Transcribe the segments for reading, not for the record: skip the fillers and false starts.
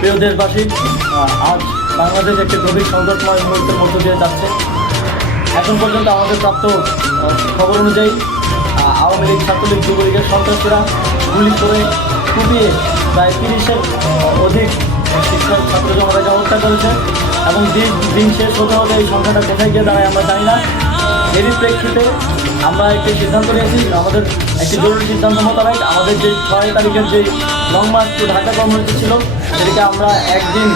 প্রিয় দেশবাসী, আজ বাংলাদেশ একটি গভীর সংকটময় মুহূর্তের মধ্য দিয়ে যাচ্ছে। এখন পর্যন্ত আমাদের প্রাপ্ত খবর অনুযায়ী আওয়ামী লীগ, ছাত্রলীগ, যুবলীগের সন্ত্রাসীরা গুলি করে কুপিয়ে প্রায় 30-এর অধিক শিক্ষক ছাত্র জনতাকে হত্যা করেছে এবং দিন শেষ হতে হতে এই সংখ্যাটা কোথায় গিয়ে দাঁড়ায় আমরা জানি না। এরই প্রেক্ষিতে আমরা একটি সিদ্ধান্ত নিয়েছি, আমাদের একটি জরুরি সিদ্ধান্ত মোতাবেক আমাদের যে 6 তারিখের যে লং মার্চ টু ঢাকা কর্মসূচি ছিল সেটিকে আমরা একদিন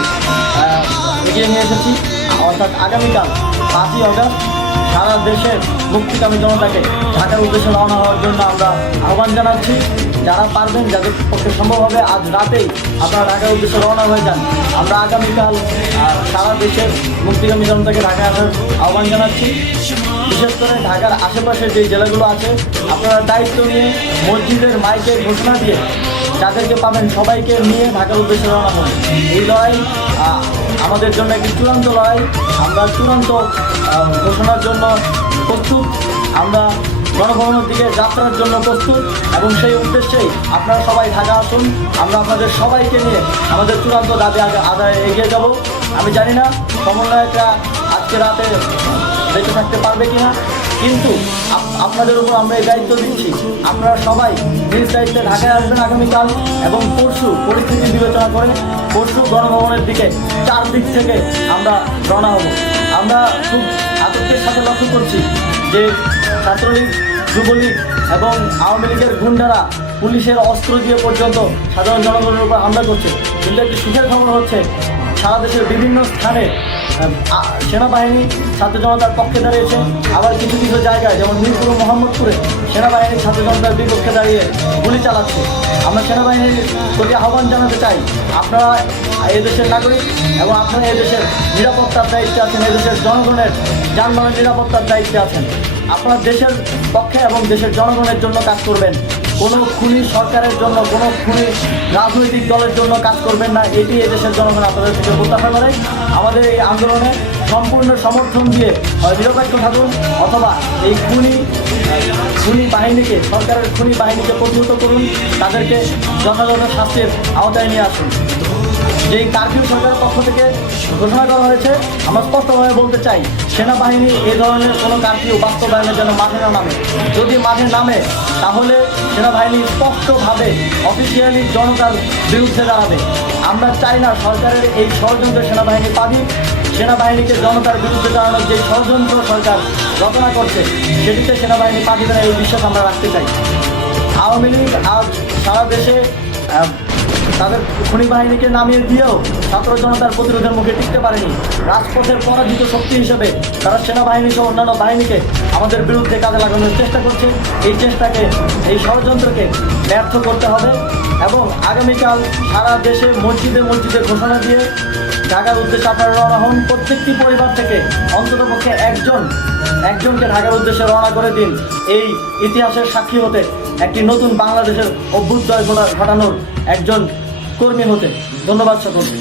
এগিয়ে নিয়ে এসেছি। অর্থাৎ আগামীকাল 5ই আগস্ট সারা দেশের মুক্তিকামী জনতাকে ঢাকার উদ্দেশ্যে রওনা হওয়ার জন্য আমরা আহ্বান জানাচ্ছি। যারা পারবেন, যাদের পক্ষে সম্ভব হবে, আজ রাতেই আপনারা ঢাকার উদ্দেশ্যে রওনা হয়ে যান। আমরা আগামীকাল সারা দেশের মুক্তিকামী জনতাকে ঢাকায় আসার আহ্বান জানাচ্ছি। বিশেষ করে ঢাকার আশেপাশের যে জেলাগুলো আছে, আপনারা দায়িত্ব নিয়ে মসজিদের মাইকে ঘোষণা দিয়ে যাদেরকে পাবেন সবাইকে নিয়ে ঢাকার উদ্দেশ্যে রওনা হন। এই লড়াই আমাদের জন্য একটি চূড়ান্ত লড়াই। আমরা চূড়ান্ত ঘোষণার জন্য প্রস্তুত, আমরা গণভবনের দিকে যাত্রার জন্য প্রস্তুত এবং সেই উদ্দেশ্যেই আপনারা সবাই ঢাকা আসুন। আমরা আপনাদের সবাইকে নিয়ে আমাদের চূড়ান্ত দাবি আদায়ে এগিয়ে যাব। আমি জানি না সমন্বয়করা আজকে রাতে বেঁচে থাকতে পারবে কিনা, কিন্তু আপনাদের উপর আমরা এই দায়িত্ব দিচ্ছি। আপনারা সবাই নিজ দায়িত্বে ঢাকায় আসবেন আগামীকাল এবং পরশু পরিস্থিতি বিবেচনা করে পরশু গণভবনের দিকে 4 দিক থেকে আমরা রওনা হব। আমরা খুব আতঙ্কের সাথে লক্ষ্য করছি যে ছাত্রলীগ, যুবলীগ এবং আওয়ামী লীগের গুন্ডারা পুলিশের অস্ত্র দিয়ে পর্যন্ত সাধারণ জনগণের উপর হামলা করছে। কিন্তু একটি সুখের খবর হচ্ছে, সারা দেশের বিভিন্ন স্থানে সেনাবাহিনী ছাত্র জনতার পক্ষে দাঁড়িয়েছে। আবার কিছু কিছু জায়গায় যেমন মিরপুর ও মোহাম্মদপুরে সেনাবাহিনী ছাত্র জনতার বিপক্ষে দাঁড়িয়ে গুলি চালাচ্ছে। আমরা সেনাবাহিনীর প্রতি আহ্বান জানাতে চাই, আপনারা এদেশের নাগরিক এবং আপনারা এদেশের নিরাপত্তার দায়িত্বে আছেন, এদেশের জনগণের যানবাহনের নিরাপত্তার দায়িত্বে আছেন। আপনারা দেশের পক্ষে এবং দেশের জনগণের জন্য কাজ করবেন। কোনো খুনি সরকারের জন্য, কোনো খুনি রাজনৈতিক দলের জন্য কাজ করবেন না। এটি এদেশের জনগণ আপনাদের থেকে প্রত্যাশা করে। আমাদের এই আন্দোলনে সম্পূর্ণ সমর্থন দিয়ে নিরপেক্ষ থাকুন, অথবা এই খুনি বাহিনীকে, সরকারের খুনি বাহিনীকে প্রতিহত করুন, তাদেরকে যথাযথ শাস্তির আওতায় নিয়ে আসুন। যেই কারফিউ সরকারের পক্ষ থেকে ঘোষণা করা হয়েছে, আমরা স্পষ্টভাবে বলতে চাই, সেনাবাহিনী এই ধরনের কোনো কারফিউ বাস্তবায়নের জন্য মাঠে না নামে। যদি মাঠে নামে তাহলে সেনাবাহিনী স্পষ্টভাবে অফিসিয়ালি জনতার বিরুদ্ধে দাঁড়াবে। আমরা চাই না সরকারের এই ষড়যন্ত্র সেনাবাহিনী পাবি। সেনাবাহিনীকে জনতার বিরুদ্ধে দাঁড়ানোর যে ষড়যন্ত্র সরকার রচনা করছে সেটিতে সেনাবাহিনী পাবি না, এই বিশ্বাস আমরা রাখতে চাই। আওয়ামী লীগ আজ সারা দেশে তাদের খুনি বাহিনীকে নামিয়ে দিয়েও ছাত্র জনতার প্রতিরোধের মুখে টিকতে পারেনি। রাজপথের পরাজিত শক্তি হিসেবে তারা সেনাবাহিনী সহ অন্যান্য বাহিনীকে আমাদের বিরুদ্ধে কাজে লাগানোর চেষ্টা করছে। এই চেষ্টাকে, এই ষড়যন্ত্রকে ব্যর্থ করতে হবে এবং আগামীকাল সারা দেশে মসজিদে মসজিদে ঘোষণা দিয়ে ঢাকার উদ্দেশ্যে আপনারা রওনা হন। প্রত্যেকটি পরিবার থেকে অন্ততপক্ষে একজনকে ঢাকার উদ্দেশ্যে রওনা করে দিন, এই ইতিহাসের সাক্ষী হতে, একটি নতুন বাংলাদেশের অভ্যুদয় ঘটানোর একজন কর্মী হতে। ধন্যবাদ সকলকে।